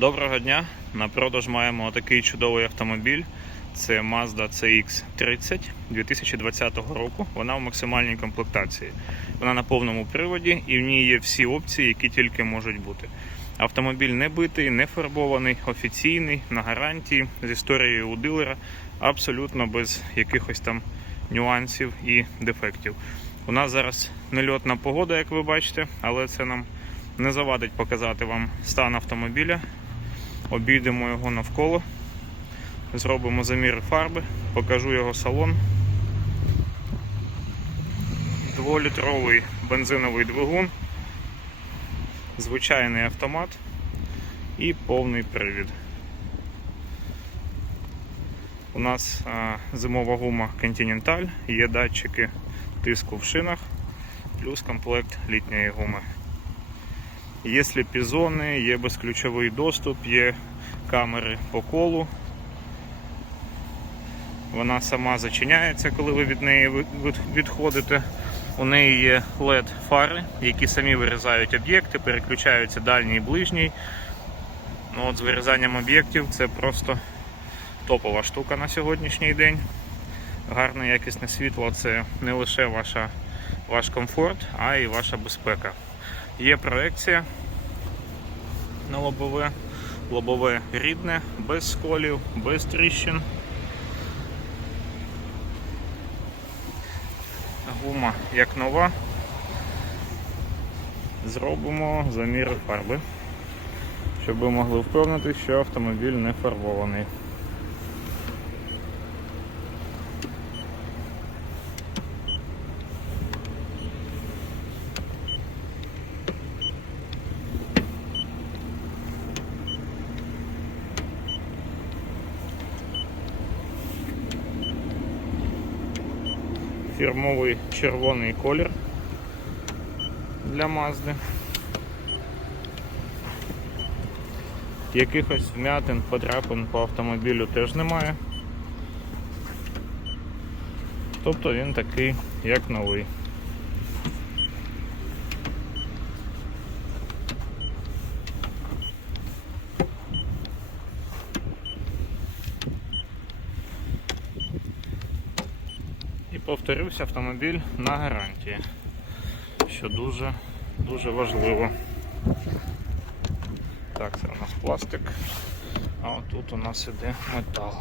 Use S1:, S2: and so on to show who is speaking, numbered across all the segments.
S1: Доброго дня! На продаж маємо такий чудовий автомобіль. Це Mazda CX-30 2020 року. Вона в максимальній комплектації. Вона на повному приводі і в ній є всі опції, які тільки можуть бути. Автомобіль не битий, не фарбований, офіційний, на гарантії, з історією у дилера, абсолютно без якихось там нюансів і дефектів. У нас зараз нельотна погода, як ви бачите, але це нам не завадить показати вам стан автомобіля. Обійдемо його навколо, зробимо заміри фарби, покажу його салон. Дволітровий бензиновий двигун, звичайний автомат і повний привід. У нас зимова гума Continental, є датчики тиску в шинах, плюс комплект літньої гуми. Є сліпі зони, є безключовий доступ, є камери по колу. Вона сама зачиняється, коли ви від неї відходите. У неї є LED фари, які самі вирізають об'єкти, переключаються дальній і ближній. Ну, от з вирізанням об'єктів це просто топова штука на сьогоднішній день. Гарне якісне світло це не лише ваша, ваш комфорт, а й ваша безпека. Є проекція на лобове, лобове рідне, без сколів, без тріщин. Гума як нова. Зробимо заміри фарби, щоб ви могли впевнитися, що автомобіль не фарбований. Фірмовий червоний колір для Мазди. Якихось вмятин, подряпин по автомобілю теж немає. Тобто він такий, як новий. Повторюсь, автомобіль на гарантії, що дуже, дуже важливо. Так, це у нас пластик, а отут у нас іде метал.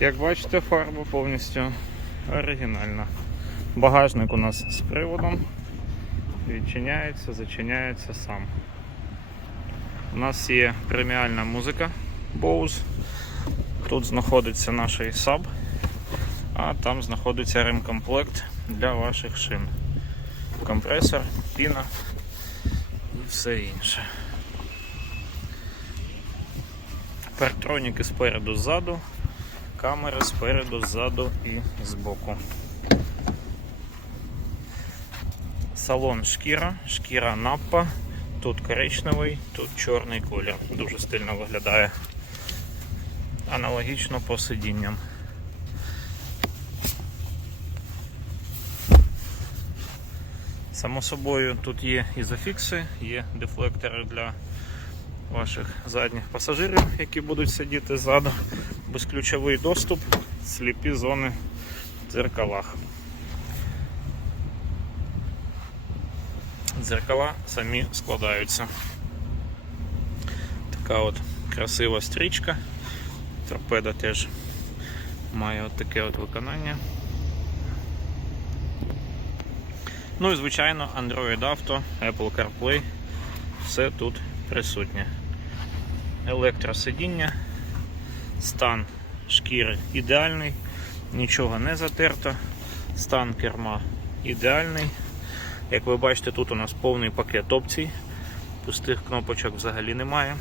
S1: Як бачите, фарба повністю оригінальна. Багажник у нас з приводом. Відчиняється, зачиняється сам. У нас є преміальна музика Bose. Тут знаходиться наш саб, а там знаходиться ремкомплект для ваших шин. Компресор, піна і все інше. Партроніки спереду ззаду, камери спереду, ззаду і збоку. Салон шкіра, шкіра наппа, тут коричневий, тут чорний колір. Дуже стильно виглядає. Аналогічно по сидінням. Само собою тут є ізофікси, є дефлектори для ваших задніх пасажирів, які будуть сидіти ззаду, безключовий доступ, сліпі зони в дзеркалах. Дзеркала самі складаються. Така от красива стрічка. Торпеда теж має от таке от виконання. Ну і звичайно Android Auto, Apple CarPlay, все тут присутнє. Електросидіння, стан шкіри ідеальний, нічого не затерто, стан керма ідеальний. Як ви бачите, тут у нас повний пакет опцій. Пустих кнопочок взагалі немає.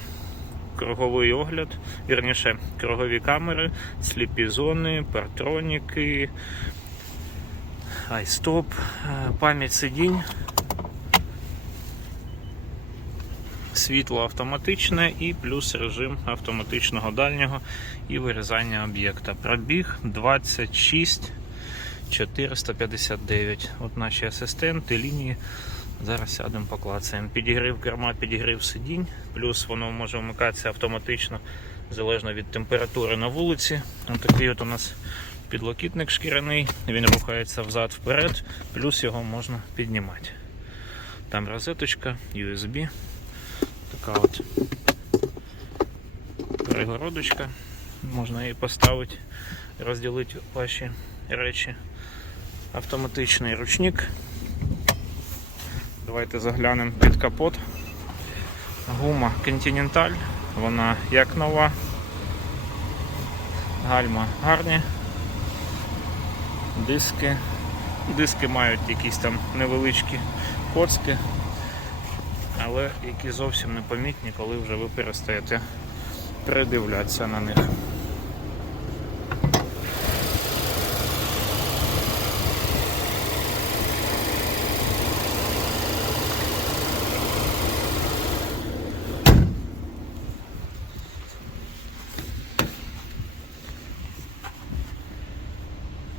S1: Круговий огляд, вірніше, кругові камери, сліпі зони, партроніки, айстоп, е, пам'ять сидінь. Світло автоматичне і плюс режим автоматичного дальнього і вирізання об'єкта. Пробіг 26 459. От наші асистенти, лінії. Зараз сядемо поклацаємо. Підігрів керма, підігрів сидінь, плюс воно може вмикатися автоматично залежно від температури на вулиці. Ось такий от у нас підлокітник шкіряний, він рухається взад-вперед, плюс його можна піднімати. Там розеточка, USB. Така от перегородочка. Можна її поставити, розділити ваші речі. Автоматичний ручник. Давайте заглянемо під капот. Гума Continental, вона як нова. Гальма гарні. Диски. Диски мають якісь там невеличкі коцки, але які зовсім непомітні, коли вже ви перестаєте придивлятися на них.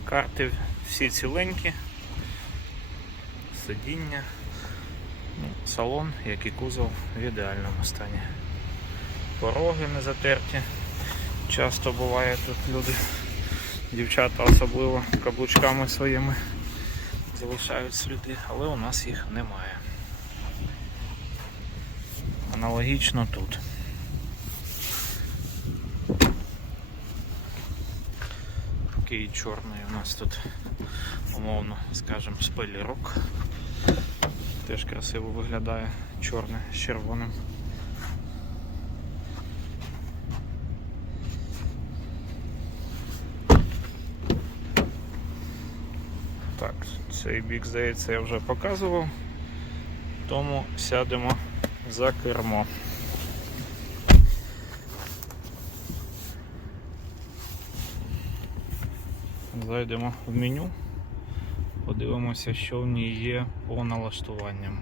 S1: Карти всі ціленькі, сидіння, салон, як і кузов в ідеальному стані. Пороги не затерті. Часто буває тут люди, дівчата особливо каблучками своїми залишають сліди, але у нас їх немає. Аналогічно тут. Такий чорний у нас тут, умовно, скажімо, спойлерок. Теж красиво виглядає чорне з червоним. Так, цей бік, здається, я вже показував, тому сядемо за кермо. Зайдемо в меню, подивимося, що в ній є по налаштуванням.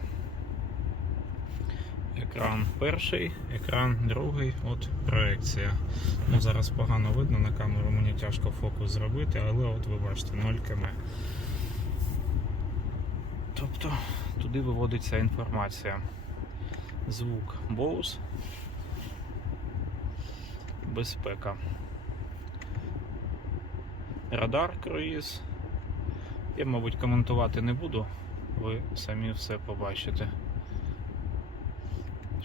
S1: Екран перший, екран другий, от проекція. Ну, Зараз погано видно на камеру, мені тяжко фокус зробити, але от ви бачите 0 км. Тобто туди виводиться інформація. Звук Bose, безпека. Радар круїз. Я, мабуть, коментувати не буду, ви самі все побачите.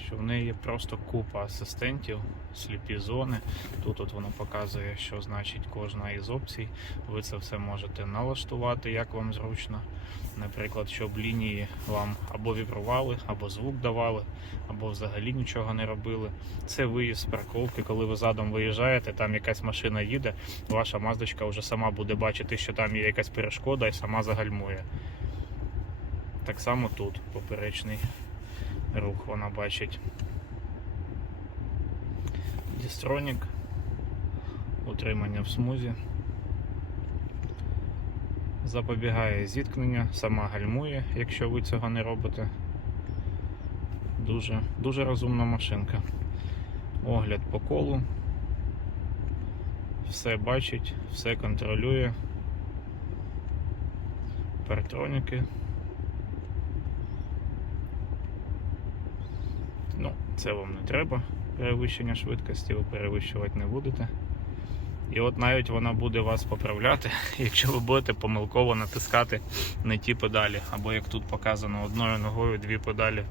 S1: Що в неї є просто купа асистентів, сліпі зони. Тут от воно показує, що значить кожна із опцій. Ви це все можете налаштувати, як вам зручно. Наприклад, щоб лінії вам або вібрували, або звук давали, або взагалі нічого не робили. Це виїзд з парковки, коли ви задом виїжджаєте, там якась машина їде, ваша маздочка вже сама буде бачити, що там є якась перешкода і сама загальмує. Так само тут поперечний рух вона бачить. Дістронік, утримання в смузі. Запобігає зіткнення, сама гальмує, якщо ви цього не робите. Дуже, дуже розумна машинка. Огляд по колу. Все бачить, все контролює. Партроніки. Ну, це вам не треба перевищення швидкості, ви перевищувати не будете. І от навіть вона буде вас поправляти, якщо ви будете помилково натискати не ті педалі. Або як тут показано, одною ногою дві педалі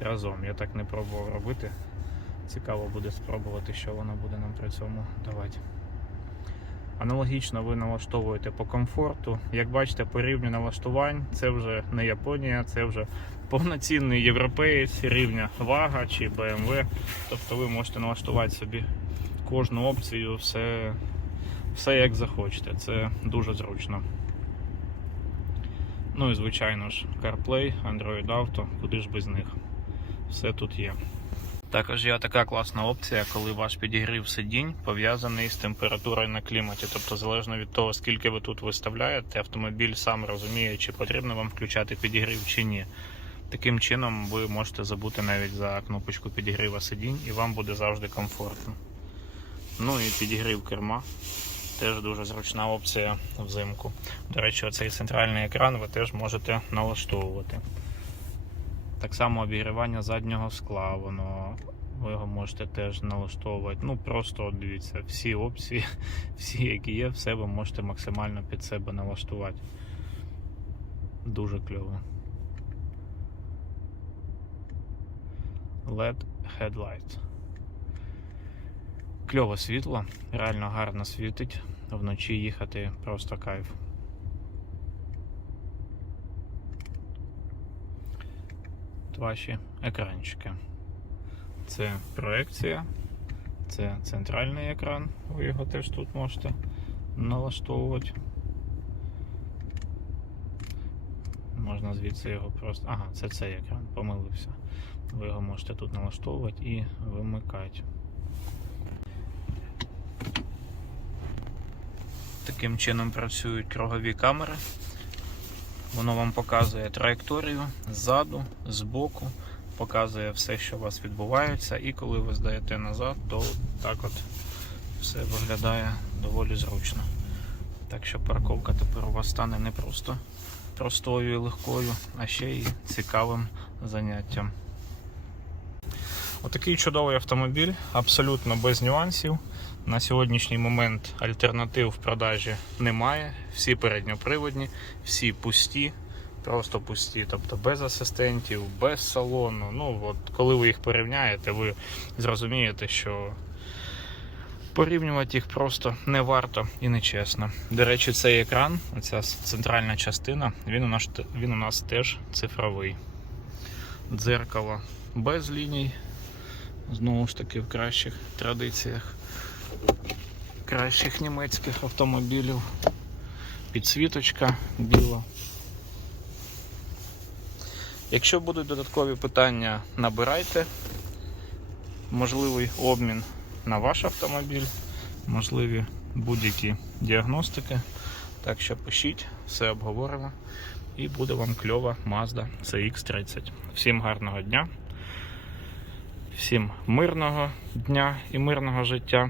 S1: разом. Я так не пробував робити. Цікаво буде спробувати, що вона буде нам при цьому давати. Аналогічно ви налаштовуєте по комфорту. Як бачите, по рівню налаштувань це вже не Японія, це вже повноцінний європеєць рівня Вага чи BMW. Тобто ви можете налаштувати собі кожну опцію, все, все як захочете. Це дуже зручно. Ну і звичайно ж, CarPlay, Android Auto, куди ж без них. все тут є. Також є така класна опція, коли ваш підігрів сидінь пов'язаний з температурою на кліматі. Тобто, залежно від того, скільки ви тут виставляєте, автомобіль сам розуміє, чи потрібно вам включати підігрів чи ні. Таким чином ви можете забути навіть за кнопочку підігріва сидінь і вам буде завжди комфортно. Ну і підігрів керма. Теж дуже зручна опція взимку. До речі, оцей центральний екран ви теж можете налаштовувати. Так само обігрівання заднього скла, воно ви його можете теж налаштовувати. Ну просто дивіться, всі опції, всі, які є, все ви можете максимально під себе налаштувати. Дуже кльово. LED Headlight. Кльове світло, реально гарно світить. Вночі їхати просто кайф. Ваші екранчики. Це проекція, це центральний екран, ви його теж тут можете налаштовувати. Можна звідси його просто. Ага, це цей екран, помилився. Ви його можете тут налаштовувати і вимикати. Таким чином працюють кругові камери. Воно вам показує траєкторію ззаду, збоку, показує все, що у вас відбувається, і коли ви здаєте назад, то так от все виглядає доволі зручно. Так що парковка тепер у вас стане не просто простою і легкою, а ще й цікавим заняттям. Отакий чудовий автомобіль, абсолютно без нюансів. На сьогоднішній момент альтернатив в продажі немає. Всі передньоприводні, всі пусті, просто пусті, тобто без асистентів, без салону. Ну от коли ви їх порівняєте, ви зрозумієте, що порівнювати їх просто не варто і не чесно. До речі, цей екран, ця центральна частина, він у нас, він у нас теж цифровий. Дзеркало без ліній. Знову ж таки в кращих традиціях кращих німецьких автомобілів. Підсвіточка біла. Якщо будуть додаткові питання, набирайте. Можливий обмін на ваш автомобіль, можливі будь-які діагностики. Так що пишіть, все обговоримо і буде вам кльова Mazda CX30. Всім гарного дня! Всім мирного дня і мирного життя.